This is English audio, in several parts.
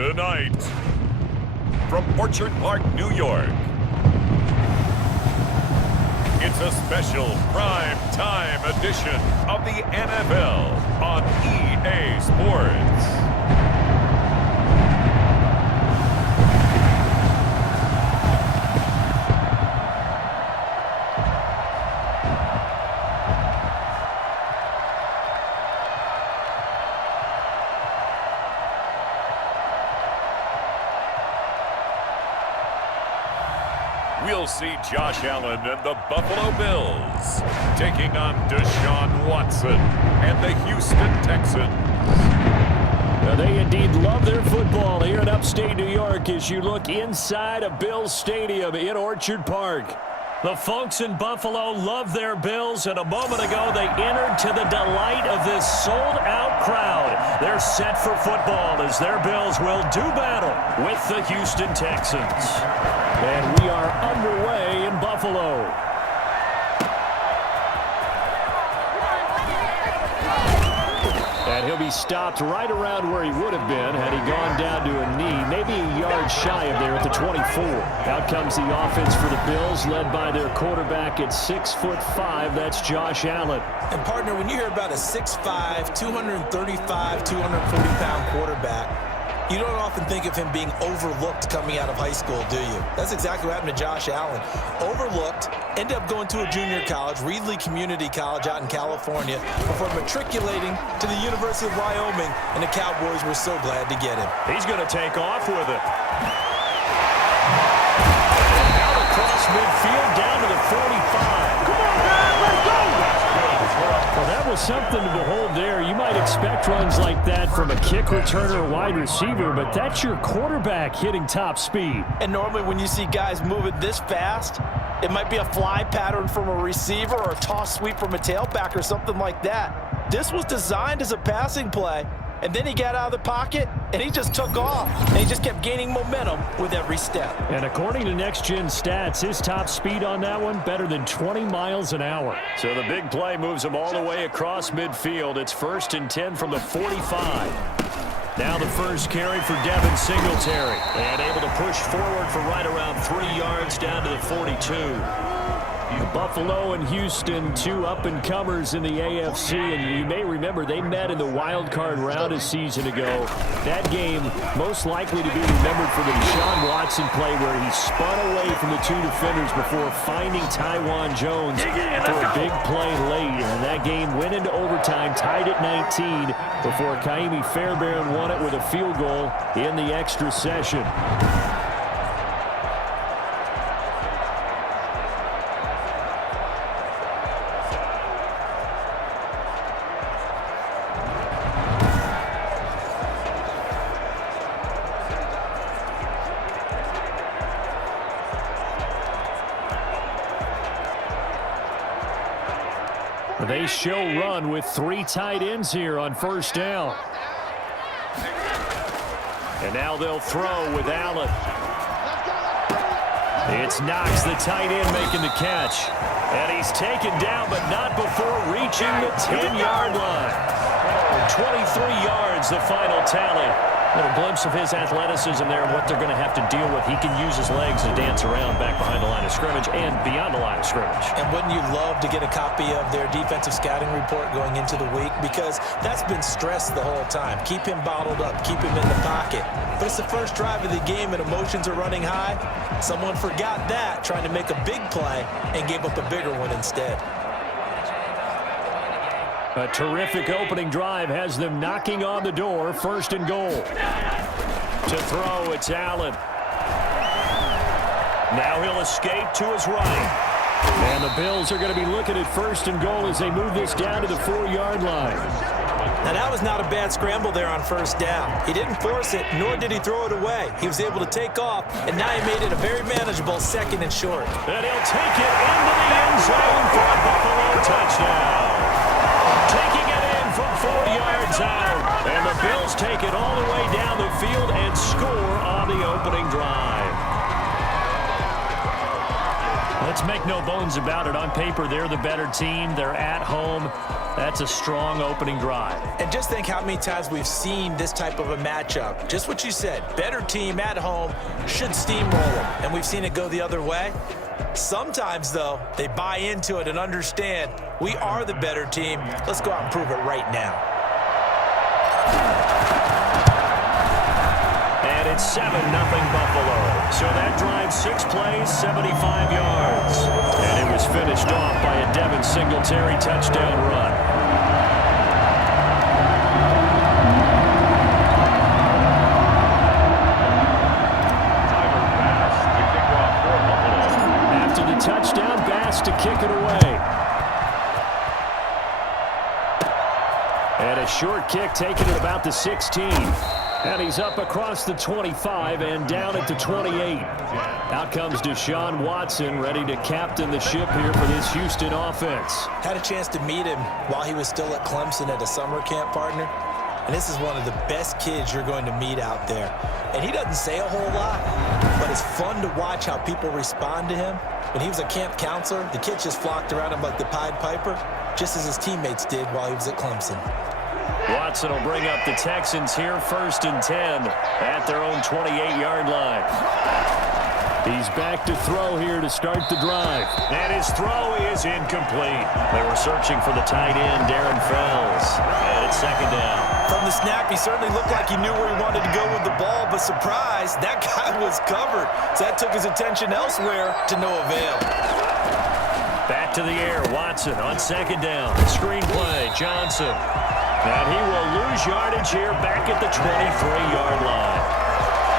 Tonight, from Orchard Park, New York, it's a special prime time edition of the NFL on EA Sports. We'll see Josh Allen and the Buffalo Bills taking on Deshaun Watson and the Houston Texans. Now, they indeed love their football here in upstate New York as you look inside of Bills Stadium in Orchard Park. The folks in Buffalo love their Bills, and a moment ago they entered to the delight of this sold-out crowd. They're set for football as their Bills will do battle with the Houston Texans. And we are underway in Buffalo. And he'll be stopped right around where he would have been had he gone down to a knee, maybe a yard shy of there at the 24. Out comes the offense for the Bills, led by their quarterback at 6'5". That's Josh Allen. And, partner, when you hear about a 6'5", 235, 240-pound quarterback, you don't often think of him being overlooked coming out of high school, do you? That's exactly what happened to Josh Allen. Overlooked, ended up going to a junior college, Reedley Community College out in California, before matriculating to the University of Wyoming, and the Cowboys were so glad to get him. He's going to take off with it. Out across midfield, down to the 45. Come on, man, let's go! Well, that was something to behold there. You might expect runs like that from a kick returner or wide receiver, but that's your quarterback hitting top speed. And normally when you see guys moving this fast, it might be a fly pattern from a receiver or a toss sweep from a tailback or something like that. This was designed as a passing play, and then he got out of the pocket, and he just took off. And he just kept gaining momentum with every step. And according to Next Gen Stats, his top speed on that one, better than 20 miles an hour. So the big play moves him all the way across midfield. It's 1st and 10 from the 45. Now the first carry for Devin Singletary. And able to push forward for right around 3 yards down to the 42. Buffalo and Houston, two up-and-comers in the AFC, and you may remember they met in the wild card round a season ago. That game most likely to be remembered for the Deshaun Watson play where he spun away from the two defenders before finding Taiwan Jones for a big play late, and that game went into overtime, tied at 19, before Kaimi Fairbairn won it with a field goal in the extra session. They show run with 3 tight ends here on first down. And now they'll throw with Allen. It's Knox, the tight end, making the catch. And he's taken down, but not before reaching the 10-yard line. 23 yards, the final tally. A little glimpse of his athleticism there and what they're going to have to deal with. He can use his legs to dance around back behind the line of scrimmage and beyond the line of scrimmage. And wouldn't you love to get a copy of their defensive scouting report going into the week? Because that's been stressed the whole time. Keep him bottled up. Keep him in the pocket. But it's the first drive of the game and emotions are running high. Someone forgot that, trying to make a big play, and gave up a bigger one instead. A terrific opening drive has them knocking on the door. 1st and goal. To throw, it's Allen. Now he'll escape to his right. And the Bills are going to be looking at 1st and goal as they move this down to the 4-yard line. Now that was not a bad scramble there on 1st down. He didn't force it, nor did he throw it away. He was able to take off, and now he made it a very manageable 2nd and short. And he'll take it into the end zone for a Buffalo touchdown. Taking it in from 4 yards out. And the Bills take it all the way down the field and score on the opening drive. Let's make no bones about it. On paper, they're the better team. They're at home. That's a strong opening drive. And just think how many times we've seen this type of a matchup. Just what you said, better team at home should steamroll them, and we've seen it go the other way. Sometimes, though, they buy into it and understand we are the better team. Let's go out and prove it right now. And it's 7-0 Buffalo. So that drive 6 plays, 75 yards. And it was finished off by a Devin Singletary touchdown run. Touchdown, Bass to kick it away. And a short kick taken at about the 16. And he's up across the 25 and down at the 28. Out comes Deshaun Watson, ready to captain the ship here for this Houston offense. Had a chance to meet him while he was still at Clemson at a summer camp, partner. And this is one of the best kids you're going to meet out there. And he doesn't say a whole lot, but it's fun to watch how people respond to him. When he was a camp counselor, the kids just flocked around him like the Pied Piper, just as his teammates did while he was at Clemson. Watson will bring up the Texans here, 1st and 10 at their own 28-yard line. He's back to throw here to start the drive. And his throw is incomplete. They were searching for the tight end, Darren Fells. And it's 2nd down. From the snap, he certainly looked like he knew where he wanted to go with the ball, but surprise, that guy was covered. So that took his attention elsewhere to no avail. Back to the air, Watson on 2nd down. Screen play, Johnson. And he will lose yardage here back at the 23-yard line.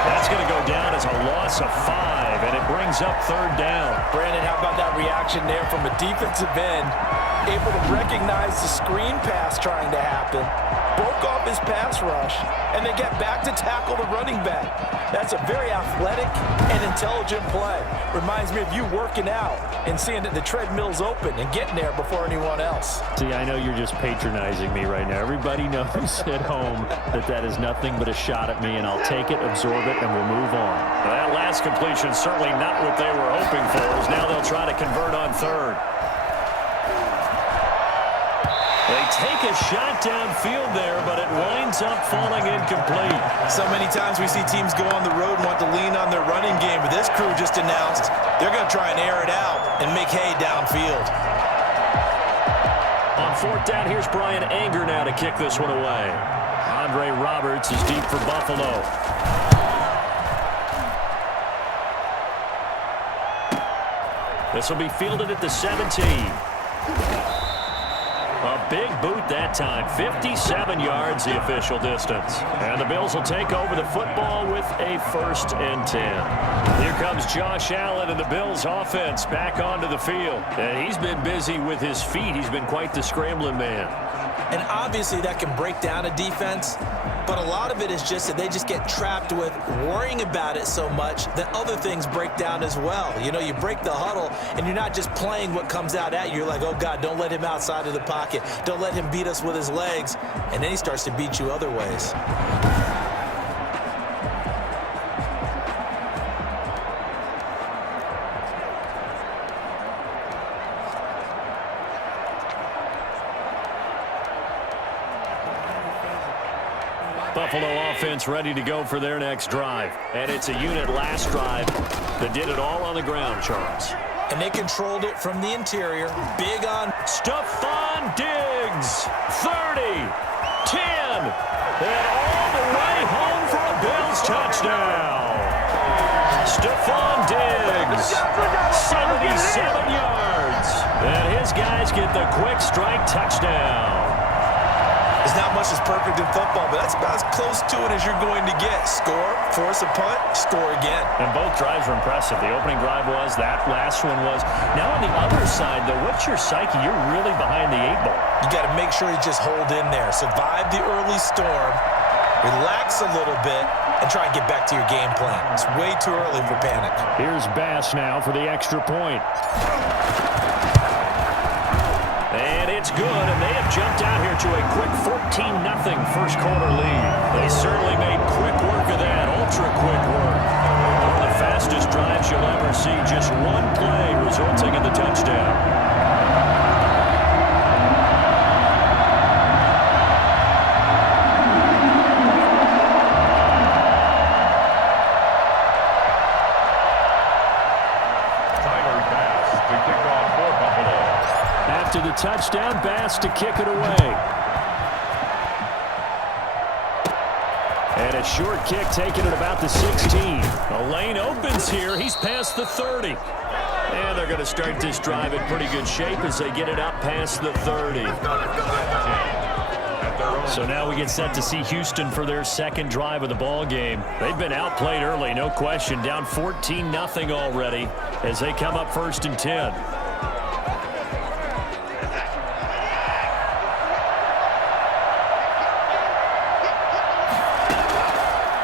That's going to go down as a loss of 5, and it brings up 3rd down. Brandon, how about that reaction there from a defensive end? Able to recognize the screen pass trying to happen, broke off his pass rush, and then get back to tackle the running back. That's a very athletic and intelligent play. Reminds me of you working out and seeing that the treadmill's open and getting there before anyone else. See, I know you're just patronizing me right now. Everybody knows at home that that is nothing but a shot at me, and I'll take it, absorb it, and we'll move on. Well, that last completion certainly not what they were hoping for, as now they'll try to convert on 3rd. They take a shot downfield there, but it winds up falling incomplete. So many times we see teams go on the road and want to lean on their running game, but this crew just announced they're going to try and air it out and make hay downfield. On 4th down, here's Brian Anger now to kick this one away. Andre Roberts is deep for Buffalo. This will be fielded at the 17. A big boot that time, 57 yards the official distance. And the Bills will take over the football with a 1st and 10. Here comes Josh Allen and the Bills offense back onto the field. And he's been busy with his feet. He's been quite the scrambling man. And obviously that can break down a defense, but a lot of it is just that they just get trapped with worrying about it so much that other things break down as well. You know, you break the huddle, and you're not just playing what comes out at you. You're like, oh, God, don't let him outside of the pocket. Don't let him beat us with his legs. And then he starts to beat you other ways. Buffalo offense ready to go for their next drive. And it's a unit last drive that did it all on the ground, Charles. And they controlled it from the interior. Big on. Stephon Diggs, 30, 10, and all the way home for a Bills touchdown. Stephon Diggs, 77 yards. And his guys get the quick strike touchdown. There's not much that's perfect in football, but that's about as close to it as you're going to get. Score, force a punt, score again. And both drives were impressive. The opening drive was, that last one was. Now on the other side, though, what's your psyche? You're really behind the 8-ball. You got to make sure you just hold in there. Survive the early storm, relax a little bit, and try and get back to your game plan. It's way too early for panic. Here's Bass now for the extra point. And it's good, and they have jumped out here to a quick 14-0 first quarter lead. They certainly made quick work of that, ultra-quick work. One of the fastest drives you'll ever see, just one play resulting in the touchdown. pass to kick it away. And a short kick taken at about the 16. The lane opens here. He's past the 30. And they're going to start this drive in pretty good shape as they get it up past the 30. So now we get set to see Houston for their second drive of the ball game. They've been outplayed early, no question. Down 14-0 already as they come up 1st and 10.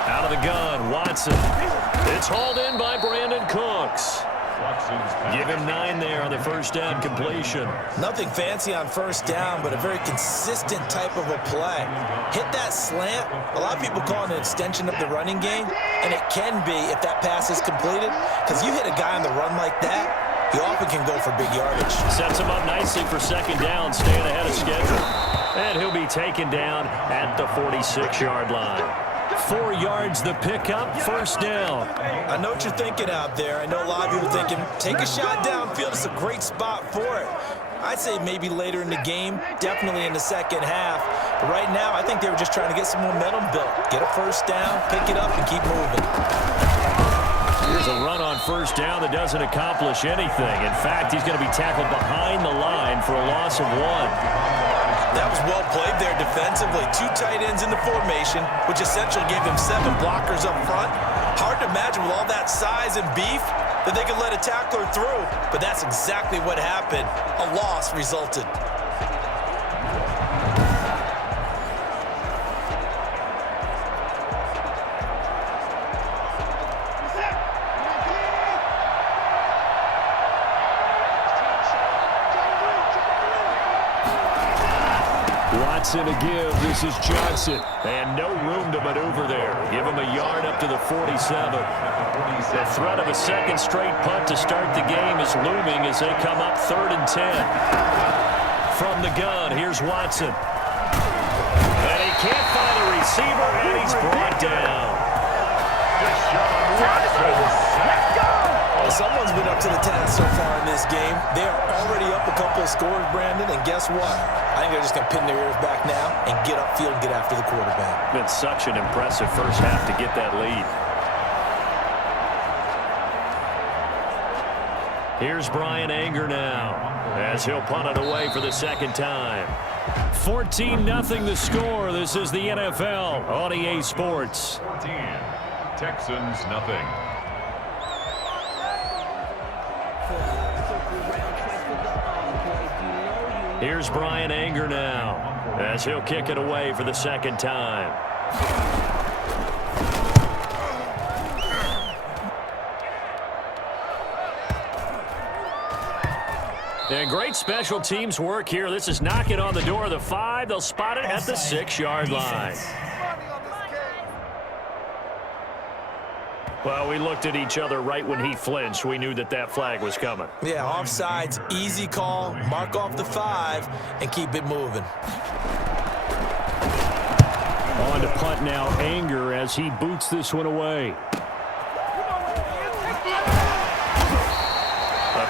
Out of the gun, Watson. It's hauled in by Brandon Cooks. Give him 9 there on the first down completion. Nothing fancy on first down, but a very consistent type of a play. Hit that slant. A lot of people call it an extension of the running game, and it can be if that pass is completed, because you hit a guy on the run like that, he often can go for big yardage. Sets him up nicely for second down, staying ahead of schedule. And he'll be taken down at the 46-yard line. 4 yards the pickup, first down. I know what you're thinking out there. I know a lot of people thinking, take a shot downfield. It's a great spot for it. I'd say maybe later in the game, definitely in the second half. But right now, I think they were just trying to get some momentum built. Get a first down, pick it up, and keep moving. Here's a run on first down that doesn't accomplish anything. In fact, he's going to be tackled behind the line for a loss of 1. That was well played there defensively. 2 tight ends in the formation, which essentially gave them 7 blockers up front. Hard to imagine with all that size and beef that they could let a tackler through, but that's exactly what happened. A loss resulted. Watson to give. This is Johnson. And no room to maneuver there. Give him a yard up to the 47. The threat of a second straight punt to start the game is looming as they come up 3rd and 10. From the gun, here's Watson. And he can't find a receiver, and he's brought down. Someone's been up to the task so far in this game. They are already up a couple of scores, Brandon, and guess what? I think they're just going to pin their ears back now and get upfield and get after the quarterback. Been such an impressive first half to get that lead. Here's Brian Anger now as he'll punt it away for the second time. 14-0 the score. This is the NFL on EA Sports. 14, Texans nothing. Here's Brian Anger now as he'll kick it away for the second time. And great special teams work here. This is knocking on the door of the 5. They'll spot it at the 6-yard line. Well, we looked at each other right when he flinched. We knew that that flag was coming. Yeah, offsides, easy call, mark off the 5, and keep it moving. On to punt now, Anger as he boots this one away.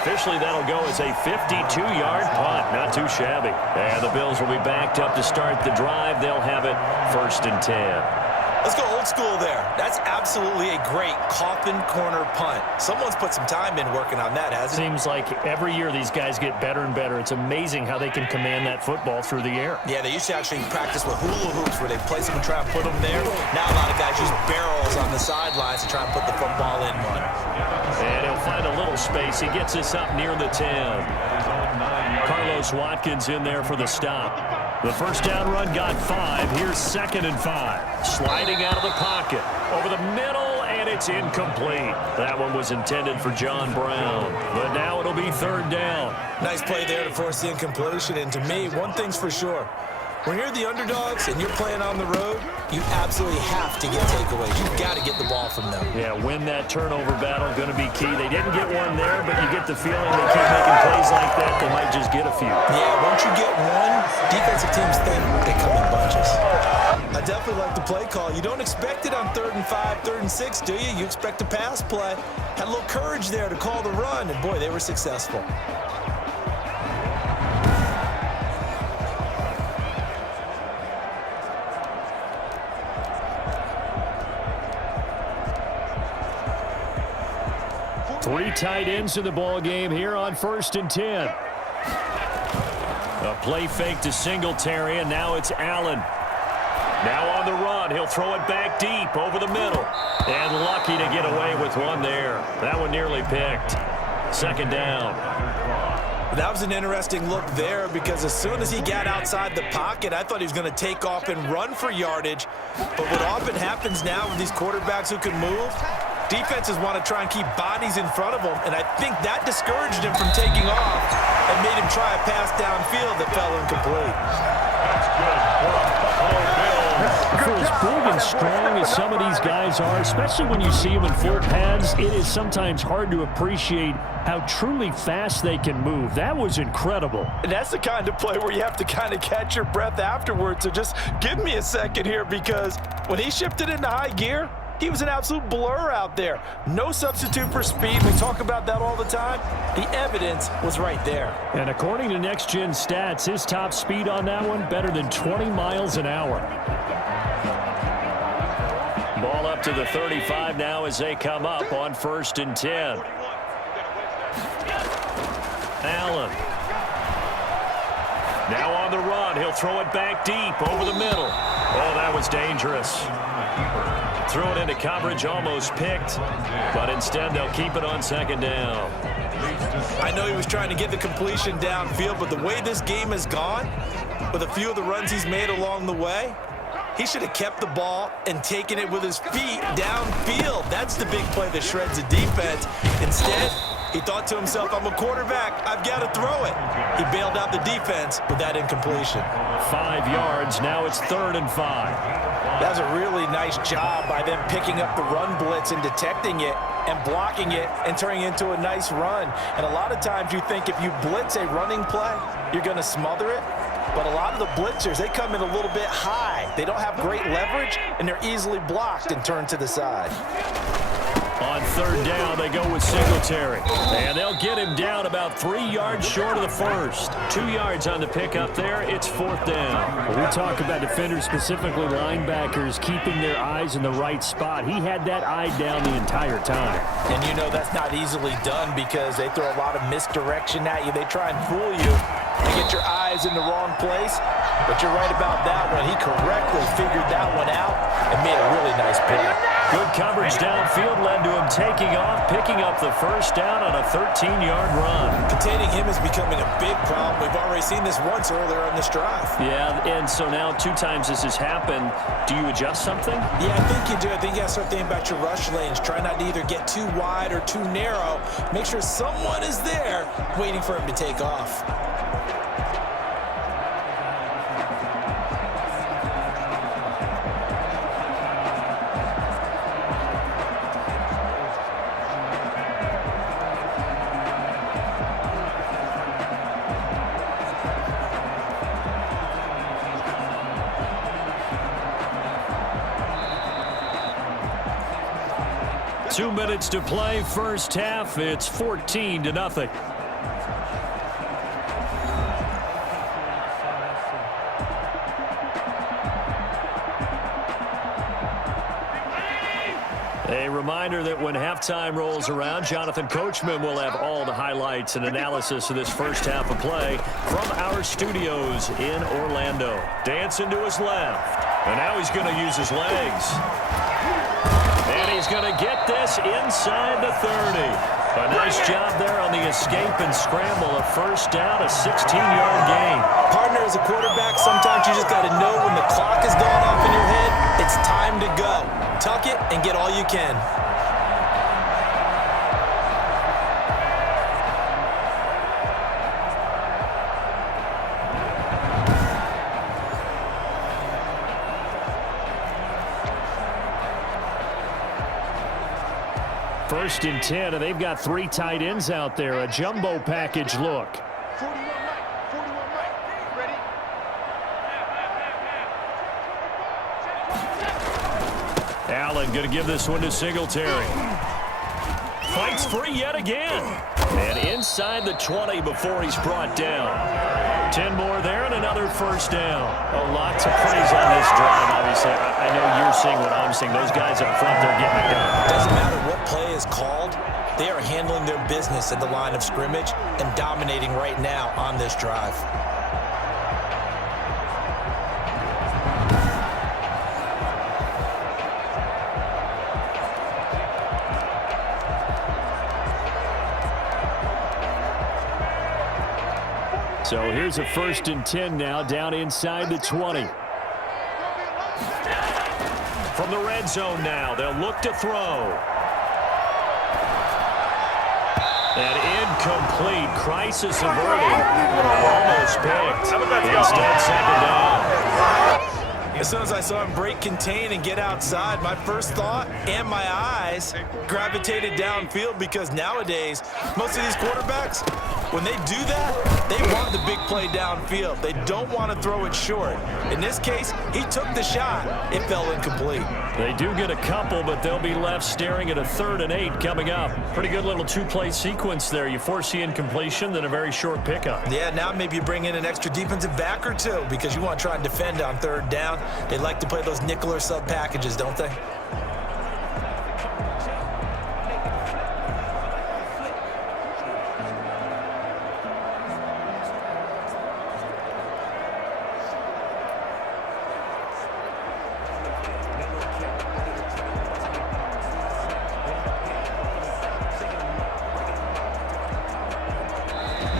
Officially, that'll go as a 52-yard punt. Not too shabby. And the Bills will be backed up to start the drive. They'll have it 1st and 10. Let's go old school there. That's absolutely a great coffin corner punt. Someone's put some time in working on that, hasn't it? Seems like every year these guys get better and better. It's amazing how they can command that football through the air. Yeah, they used to actually practice with hula hoops where they place them and try and put them there. Now a lot of guys use barrels on the sidelines to try and put the football in one. And he'll find a little space. He gets us up near the 10. Carlos Watkins in there for the stop. The first down run got 5. Here's 2nd and 5. Sliding out of the pocket. Over the middle, and it's incomplete. That one was intended for John Brown. But now it'll be 3rd down. Nice play there to force the incompletion. And to me, one thing's for sure. When you're the underdogs and you're playing on the road, you absolutely have to get takeaways. You've got to get the ball from them. Yeah, win that turnover battle, going to be key. They didn't get one there, but you get the feeling they keep making plays like that, they might just get a few. Yeah, once you get one, defensive teams think they come in bunches. I definitely like the play call. You don't expect it on 3rd and 5, 3rd and 6, do you? You expect a pass play. Had a little courage there to call the run, and boy, they were successful. Three tight ends in the ball game here on 1st and 10. A play fake to Singletary, and now it's Allen. Now on the run, he'll throw it back deep over the middle. And lucky to get away with one there. That one nearly picked. 2nd down. That was an interesting look there because as soon as he got outside the pocket, I thought he was going to take off and run for yardage. But what often happens now with these quarterbacks who can move, defenses want to try and keep bodies in front of them, and I think that discouraged him from taking off and made him try a pass downfield that fell incomplete. For as big and strong as some of these guys are, especially when you see them in full pads, it is sometimes hard to appreciate how truly fast they can move. That was incredible. And that's the kind of play where you have to kind of catch your breath afterwards. So just give me a second here, because when he shifted into high gear, he was an absolute blur out there. No substitute for speed. We talk about that all the time. The evidence was right there. And according to Next Gen Stats, his top speed on that one, better than 20 miles an hour. Ball up to the 35 now as they come up on 1st and 10. Allen. Now on the run. He'll throw it back deep over the middle. Oh, that was dangerous. Threw it into coverage, almost picked, but instead they'll keep it on 2nd down. I know he was trying to get the completion downfield, but the way this game has gone, with a few of the runs he's made along the way, he should have kept the ball and taken it with his feet downfield. That's the big play that shreds the defense. Instead, he thought to himself, I'm a quarterback, I've got to throw it. He bailed out the defense with that incompletion. 5 yards, now it's 3rd and 5. That was a really nice job by them picking up the run blitz and detecting it and blocking it and turning it into a nice run. And a lot of times you think if you blitz a running play, you're going to smother it. But a lot of the blitzers, they come in a little bit high. They don't have great leverage, and they're easily blocked and turned to the side. On 3rd down, they go with Singletary. And they'll get him down about 3 yards short of the first. 2 yards on the pickup there. It's 4th down. We talk about defenders, specifically linebackers, keeping their eyes in the right spot. He had that eye down the entire time. And you know that's not easily done because they throw a lot of misdirection at you. They try and fool you to get your eyes in the wrong place. But you're right about that one. He correctly figured that one out and made a really nice play. Good coverage downfield led to him taking off, picking up the 1st down on a 13-yard run. Containing him is becoming a big problem. We've already seen this once earlier on this drive. Yeah, and so now 2 times this has happened. Do you adjust something? Yeah, I think you do. I think you got to start thinking about your rush lanes. Try not to either get too wide or too narrow. Make sure someone is there waiting for him to take off. Two minutes to play, first half. It's 14-0. A reminder that when halftime rolls around, Jonathan Coachman will have all the highlights and analysis of this first half of play from our studios in Orlando. Dancing to his left, and now he's going to use his legs. And he's going to get this inside the 30. A nice job there on the escape and scramble. A 1st down, a 16-yard gain. Partner, as a quarterback, sometimes you just got to know when the clock is going off in your head, it's time to go. Tuck it and get all you can. First and 10, and they've got 3 tight ends out there. A jumbo package look. 41 right. Ready? Allen going to give this one to Singletary. Fights free yet again. And inside the 20 before he's brought down. 10 more there and another 1st down. Oh, lots of praise on this drive, obviously. I know you're seeing what I'm seeing. Those guys up front, they're getting it done. Doesn't matter what play is called. They are handling their business at the line of scrimmage and dominating right now on this drive. So here's a 1st and 10 now, down inside the 20. From the red zone now, they'll look to throw. And incomplete. Crisis averted. Almost picked. Instead, 2nd down. As soon as I saw him break contain and get outside, my first thought and my eyes gravitated downfield, because nowadays, most of these quarterbacks, when they do that, they want the big play downfield. They don't want to throw it short. In this case, he took the shot. It fell incomplete. They do get a couple, but they'll be left staring at a 3rd and 8 coming up. Pretty good little 2-play sequence there. You force the incompletion, then a very short pickup. Yeah, now maybe you bring in an extra defensive back or two, because you want to try and defend on 3rd down. They like to play those nickel or sub packages, don't they?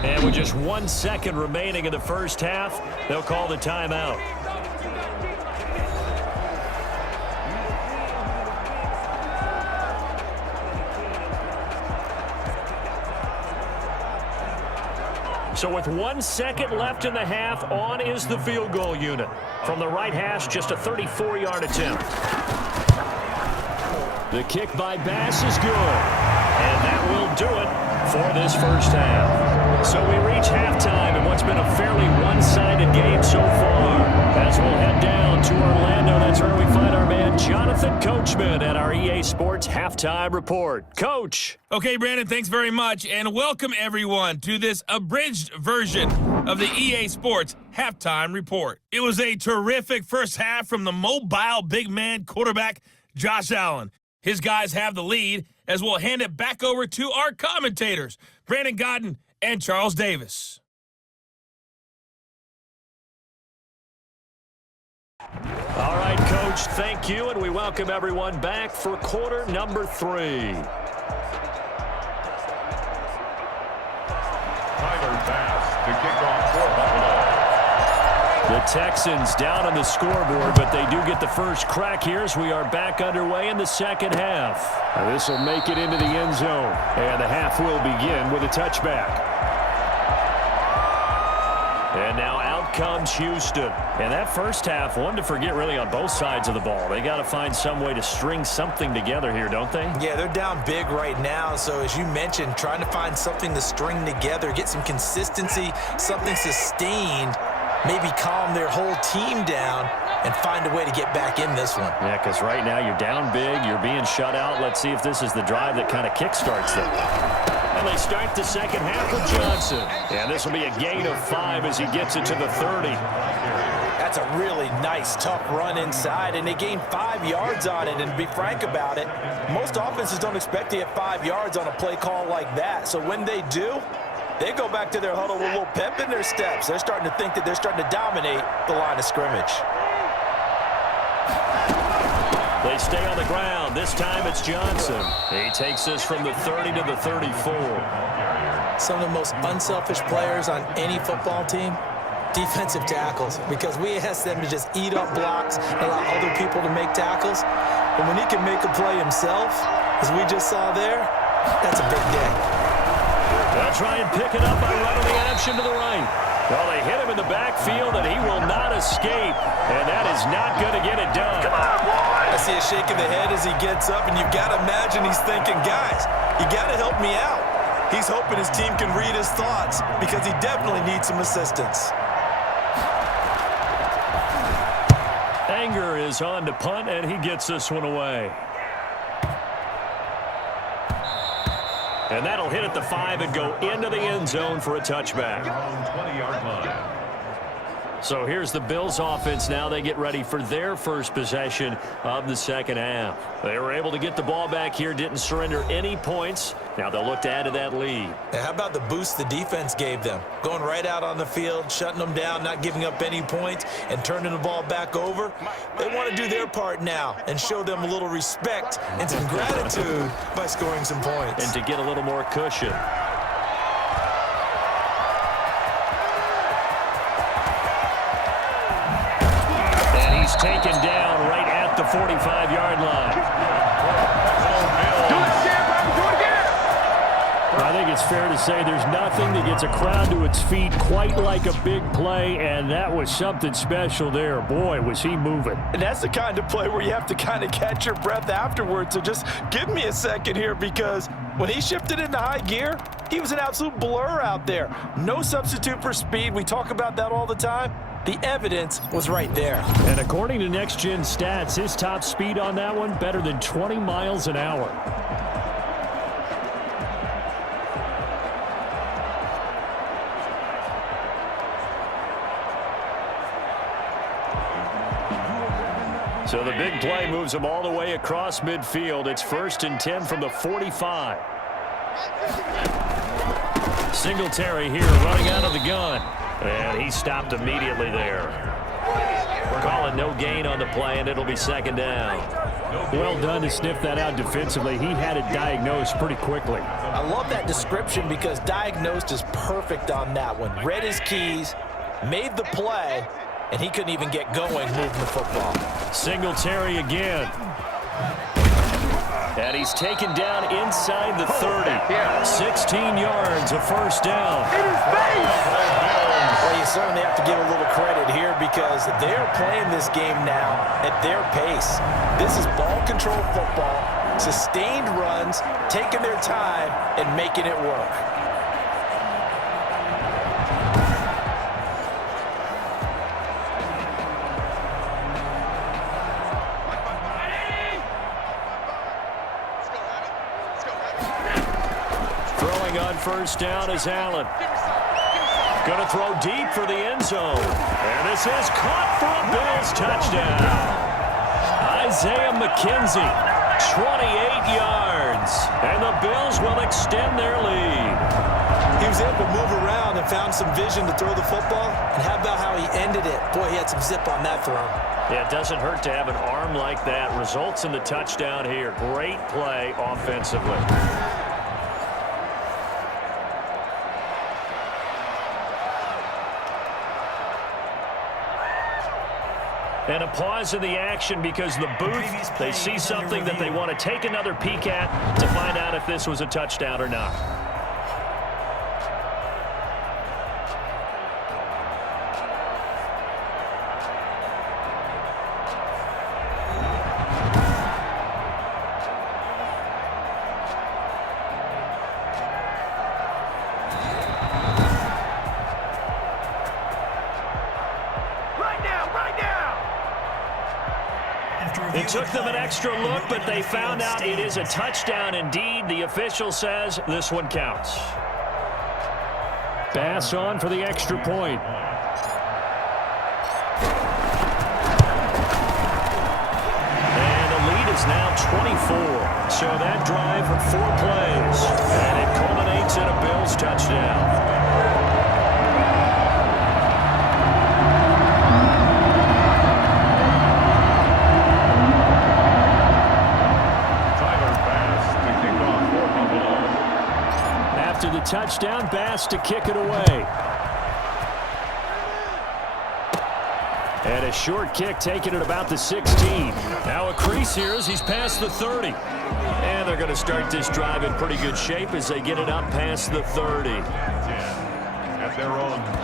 And with just 1 second remaining in the first half, they'll call the timeout. So with 1 second left in the half, on is the field goal unit. From the right hash, just a 34-yard attempt. The kick by Bass is good. And that will do it for this first half. So we reach halftime in what's been a fairly one-sided game so far. As we'll head down to Orlando, that's where we find our man Jonathan Coachman at our EA Sports Halftime Report. Coach. Okay, Brandon, thanks very much, and welcome everyone to this abridged version of the EA Sports Halftime Report. It was a terrific first half from the mobile big man quarterback, Josh Allen. His guys have the lead, as we'll hand it back over to our commentators, Brandon Godden and Charles Davis. All right, Coach, thank you, and we welcome everyone back for quarter number 3. Tyler Bass to kick off for Buffalo. The Texans down on the scoreboard, but they do get the first crack here as we are back underway in the second half. This will make it into the end zone, and the half will begin with a touchback. And now out comes Houston. And that first half, one to forget really on both sides of the ball. They got to find some way to string something together here, don't they? Yeah, they're down big right now. So as you mentioned, trying to find something to string together, get some consistency, something sustained, maybe calm their whole team down and find a way to get back in this one. Yeah, because right now you're down big, you're being shut out. Let's see if this is the drive that kind of kickstarts them. And they start the second half with Johnson. And this will be a gain of 5 as he gets it to the 30. That's a really nice, tough run inside, and they gained 5 yards on it. And to be frank about it, most offenses don't expect to get 5 yards on a play call like that. So when they do, they go back to their huddle with a little pep in their steps. They're starting to think that they're starting to dominate the line of scrimmage. They stay on the ground. This time it's Johnson. He takes this from the 30 to the 34. Some of the most unselfish players on any football team, defensive tackles, because we ask them to just eat up blocks and allow other people to make tackles. But when he can make a play himself, as we just saw there, that's a big day. They'll try and pick it up by running the option to the right. Well, they hit him in the backfield, and he will not escape. And that is not going to get it done. Come on, boy! I see a shake of the head as he gets up, and you've got to imagine he's thinking, guys, you got to help me out. He's hoping his team can read his thoughts because he definitely needs some assistance. Anger is on to punt, and he gets this one away. And that'll hit at the 5 and go into the end zone for a touchback. 20-yard line. So here's the Bills offense now. They get ready for their first possession of the second half. They were able to get the ball back here, didn't surrender any points. Now they'll look to add to that lead. And how about the boost the defense gave them? Going right out on the field, shutting them down, not giving up any points, and turning the ball back over. They want to do their part now and show them a little respect and some gratitude by scoring some points. And to get a little more cushion. Taken down right at the 45-yard line. I think it's fair to say there's nothing that gets a crowd to its feet quite like a big play, and that was something special there. Boy, was he moving. And that's the kind of play where you have to kind of catch your breath afterwards. So just give me a second here, because when he shifted into high gear, he was an absolute blur out there. No substitute for speed. We talk about that all the time. The evidence was right there. And according to Next Gen Stats, his top speed on that one, better than 20 miles an hour. So the big play moves them all the way across midfield. It's 1st and 10 from the 45. Singletary here running out of the gun. And he stopped immediately there. We're calling no gain on the play, and it'll be 2nd down. Well done to sniff that out defensively. He had it diagnosed pretty quickly. I love that description because diagnosed is perfect on that one. Read his keys, made the play, and he couldn't even get going moving the football. Singletary again. And he's taken down inside the 30. 16 yards, a 1st down. Well, you certainly have to give a little credit here because they're playing this game now at their pace. This is ball control football, sustained runs, taking their time and making it work. Throwing on 1st down is Allen. Going to throw deep for the end zone. And this is caught for a Bills touchdown. Isaiah McKenzie, 28 yards. And the Bills will extend their lead. He was able to move around and found some vision to throw the football. And how about how he ended it? Boy, he had some zip on that throw. Yeah, it doesn't hurt to have an arm like that. Results in the touchdown here. Great play offensively. And a pause in the action because the booth, they see something that they want to take another peek at to find out if this was a touchdown or not. It took them an extra look, but they found out it is a touchdown indeed. The official says this one counts. Pass on for the extra point. And the lead is now 24. So that drive, 4 plays. And it culminates in a Bills touchdown. After the touchdown, Bass to kick it away. And a short kick taken at about the 16. Now a crease here as he's past the 30. And they're going to start this drive in pretty good shape as they get it up past the 30.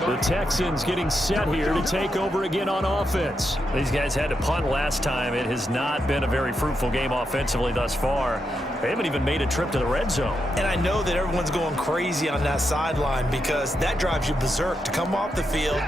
The Texans getting set here to take over again on offense. These guys had to punt last time. It has not been a very fruitful game offensively thus far. They haven't even made a trip to the red zone. And I know that everyone's going crazy on that sideline because that drives you berserk to come off the field,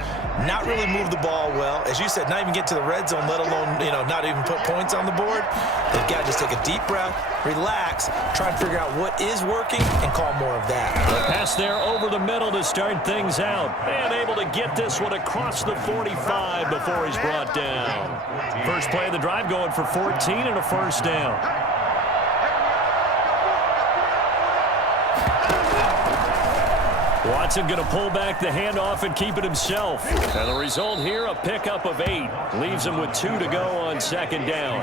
not really move the ball well. As you said, not even get to the red zone, let alone, not even put points on the board. They've got to just take a deep breath, relax, try and figure out what is working and call more of that. The pass there over the middle to start things is out. And able to get this one across the 45 before he's brought down. First play of the drive going for 14 and a first down. Watson going to pull back the handoff and keep it himself. And the result here, a pickup of 8. Leaves him with 2 to go on second down.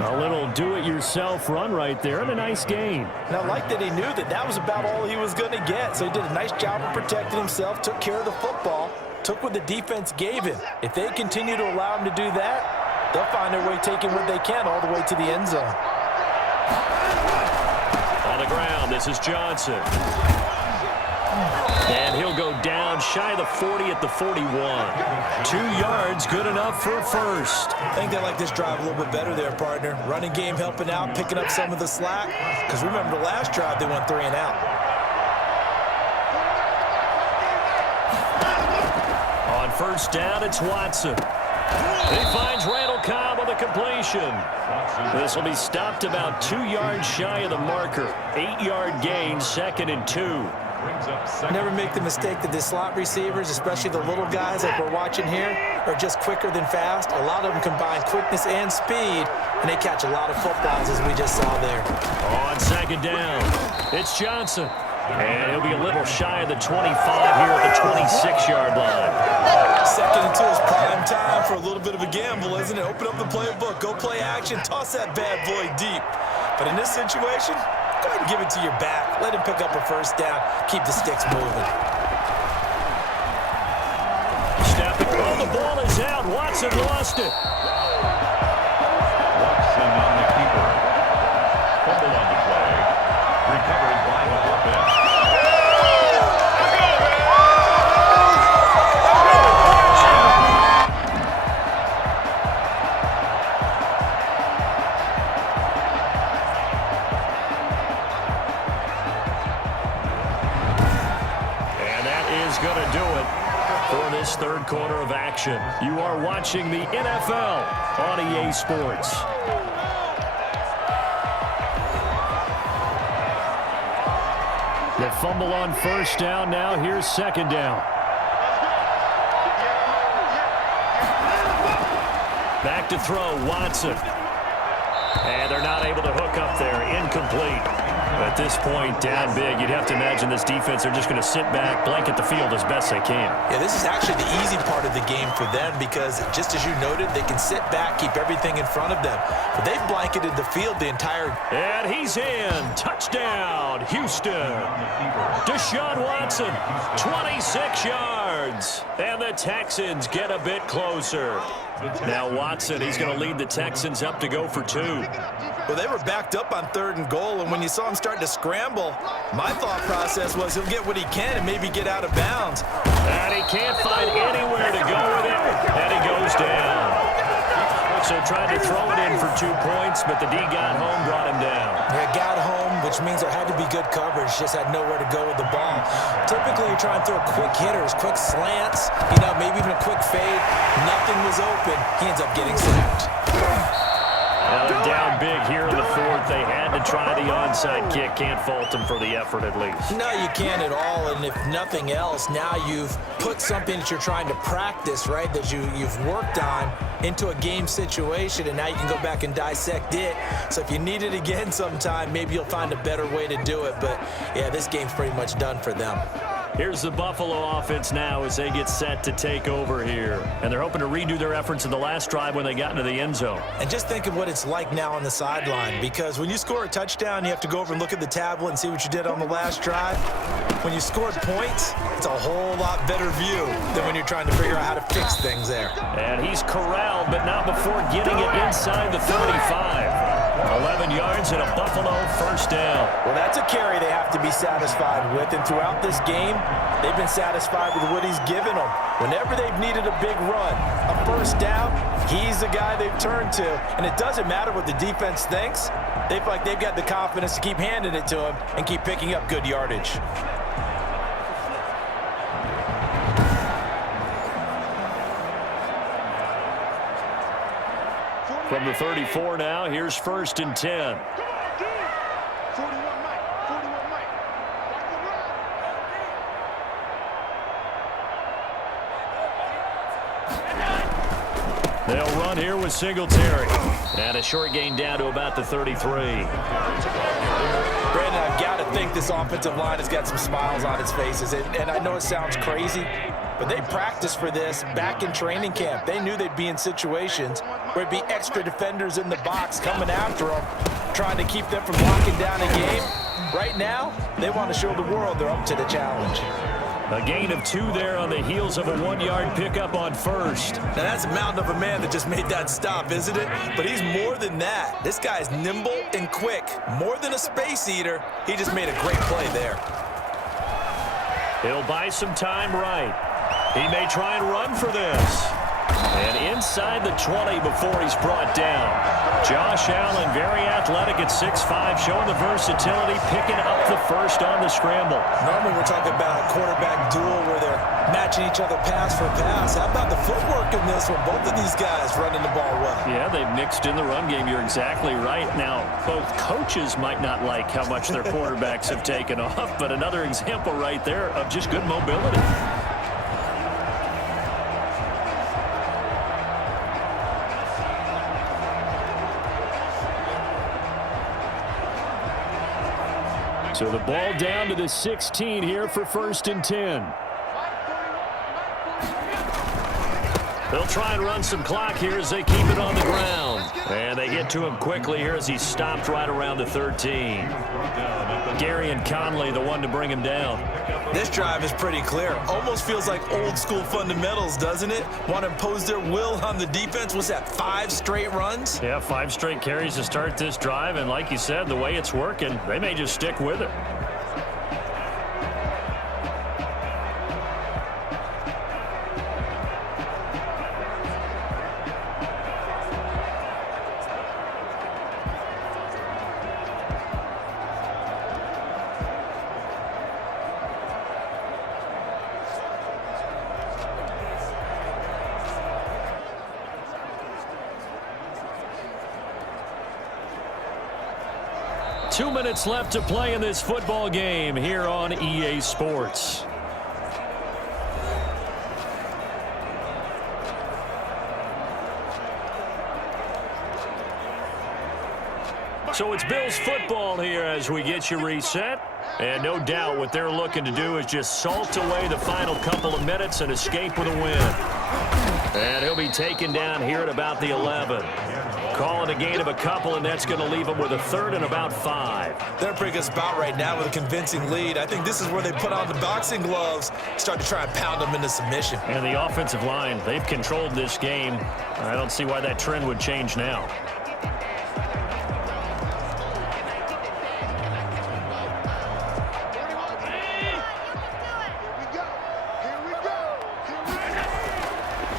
A little do-it-yourself run right there and a nice gain. Now, I like that he knew that was about all he was going to get. So he did a nice job of protecting himself, took care of the football, took what the defense gave him. If they continue to allow him to do that, they'll find their way taking what they can all the way to the end zone. On the ground, this is Johnson. And he'll go down shy of the 40 at the 41. 2 yards, good enough for a first. I think they like this drive a little bit better there, partner. Running game helping out, picking up some of the slack. Because remember the last drive, they went 3 and out. On first down, it's Watson. He finds Randall Cobb on the completion. This will be stopped about 2 yards shy of the marker. 8-yard gain, 2nd and 2. Never make the mistake that the slot receivers, especially the little guys like we're watching here, are just quicker than fast. A lot of them combine quickness and speed, and they catch a lot of footballs, as we just saw there. On second down, it's Johnson. And he'll be a little shy of the 25 here at the 26-yard line. 2nd and 2 is prime time for a little bit of a gamble, isn't it? Open up the playbook, go play action, toss that bad boy deep. But in this situation, go ahead and give it to your back. Let him pick up a first down. Keep the sticks moving. Snapping. Oh, the ball is out. Watson lost it. Watson on the keeper. Fumble on the play. Recovered by the offense. Going to do it for this third quarter of action. You are watching the NFL on EA Sports. The fumble on first down. Now here's second down. Back to throw, Watson. And they're not able to hook up there. Incomplete. At this point, down big, you'd have to imagine this defense, they're just going to sit back, blanket the field as best they can. Yeah, this is actually the easy part of the game for them because, just as you noted, they can sit back, keep everything in front of them. But they've blanketed the field the entire... And he's in. Touchdown, Houston. Deshaun Watson, 26 yards. And the Texans get a bit closer. Now Watson, he's going to lead the Texans up to go for 2. Well, they were backed up on 3rd and goal, and when you saw him starting to scramble, my thought process was he'll get what he can and maybe get out of bounds. And he can't find anywhere to go with it, and he goes down. So tried to throw it in for 2 points, but the D got home, brought him down. Yeah, got home, which means there had to be good coverage, just had nowhere to go with the ball. Typically, you're trying to throw quick hitters, quick slants, maybe even a quick fade. Nothing was open. He ends up getting sacked. Now they're down big here in the 4th. They had to try the onside kick. Can't fault them for the effort at least. No, you can't at all. And if nothing else, now you've put something that you're trying to practice, right, that you've worked on into a game situation, and now you can go back and dissect it. So if you need it again sometime, maybe you'll find a better way to do it. But, yeah, this game's pretty much done for them. Here's the Buffalo offense now as they get set to take over here. And they're hoping to redo their efforts in the last drive when they got into the end zone. And just think of what it's like now on the sideline, because when you score a touchdown, you have to go over and look at the tablet and see what you did on the last drive. When you scored points, it's a whole lot better view than when you're trying to figure out how to fix things there. And he's corralled, but not before getting it inside the 35. 11 yards and a Buffalo first down. Well, that's a carry they have to be satisfied with, and throughout this game, they've been satisfied with what he's given them. Whenever they've needed a big run, a first down, he's the guy they've turned to. And it doesn't matter what the defense thinks. They feel like they've got the confidence to keep handing it to him and keep picking up good yardage. From the 34 now, here's 1st and 10. They'll run here with Singletary. And a short gain down to about the 33. Brandon, I've got to think this offensive line has got some smiles on its faces. And I know it sounds crazy, but they practiced for this back in training camp. They knew they'd be in situations where it'd be extra defenders in the box coming after them, trying to keep them from locking down a game. Right now, they want to show the world they're up to the challenge. A gain of 2 there on the heels of a 1-yard pickup on first. Now, that's a mountain of a man that just made that stop, isn't it? But he's more than that. This guy's nimble and quick. More than a space eater, he just made a great play there. He'll buy some time right. He may try and run for this. And inside the 20 before he's brought down. Josh Allen, very athletic at 6'5", showing the versatility, picking up the first on the scramble. Normally we're talking about a quarterback duel where they're matching each other pass for pass. How about the footwork in this one? Both of these guys running the ball well. Yeah, they've mixed in the run game. You're exactly right. Now, both coaches might not like how much their quarterbacks have taken off, but another example right there of just good mobility. So the ball down to the 16 here for 1st and 10. They'll try and run some clock here as they keep it on the ground. And they get to him quickly here as he's stopped right around the 13. Gary and Conley, the one to bring him down. This drive is pretty clear. Almost feels like old school fundamentals, doesn't it? Want to impose their will on the defense. What's that, 5 straight runs? Yeah, 5 straight carries to start this drive. And like you said, the way it's working, they may just stick with it. Two minutes left to play in this football game here on EA Sports. So it's Bills football here as we get you reset. And no doubt what they're looking to do is just salt away the final couple of minutes and escape with a win. And he'll be taken down here at about the 11. Calling a gain of a couple, and that's going to leave them with a 3rd and about 5. They're a pretty good spot right now with a convincing lead. I think this is where they put on the boxing gloves, start to try and pound them into submission. And the offensive line, they've controlled this game. I don't see why that trend would change now.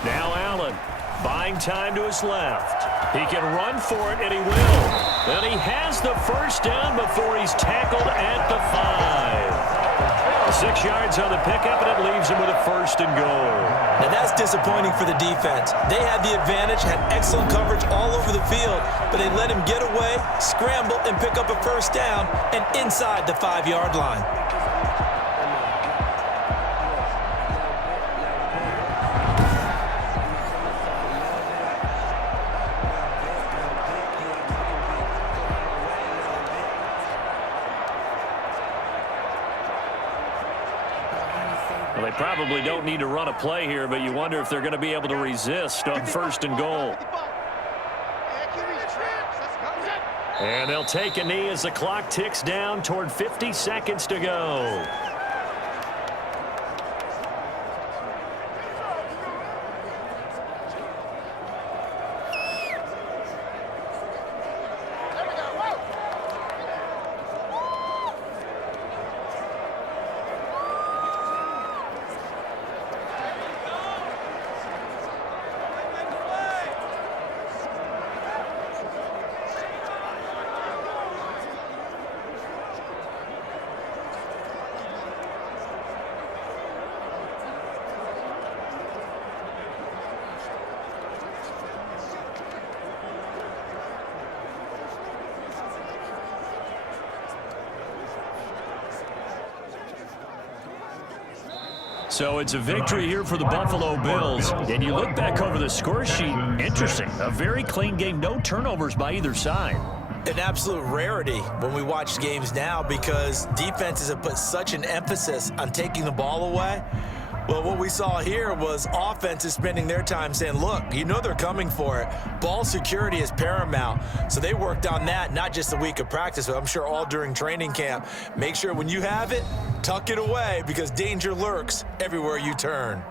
Now Allen, buying time to his left. He can run for it, and he will. And he has the first down before he's tackled at the 5. 6 yards on the pickup, and it leaves him with a 1st and goal. Now that's disappointing for the defense. They had the advantage, had excellent coverage all over the field, but they let him get away, scramble, and pick up a 1st down, and inside the 5-yard line. Well, they probably don't need to run a play here, but you wonder if they're going to be able to resist on 1st and goal. And they'll take a knee as the clock ticks down toward 50 seconds to go. So it's a victory here for the Buffalo Bills. And you look back over the score sheet, interesting. A very clean game, no turnovers by either side. An absolute rarity when we watch games now because defenses have put such an emphasis on taking the ball away. Well, what we saw here was offenses spending their time saying, look, you know they're coming for it. Ball security is paramount. So they worked on that, not just a week of practice, but I'm sure all during training camp. Make sure when you have it, tuck it away because danger lurks everywhere you turn.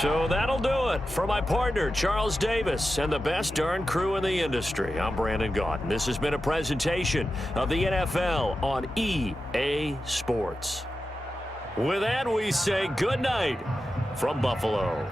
So that'll do it. For my partner, Charles Davis, and the best darn crew in the industry, I'm Brandon Gaunt. This has been a presentation of the NFL on EA Sports. With that, we say good night from Buffalo.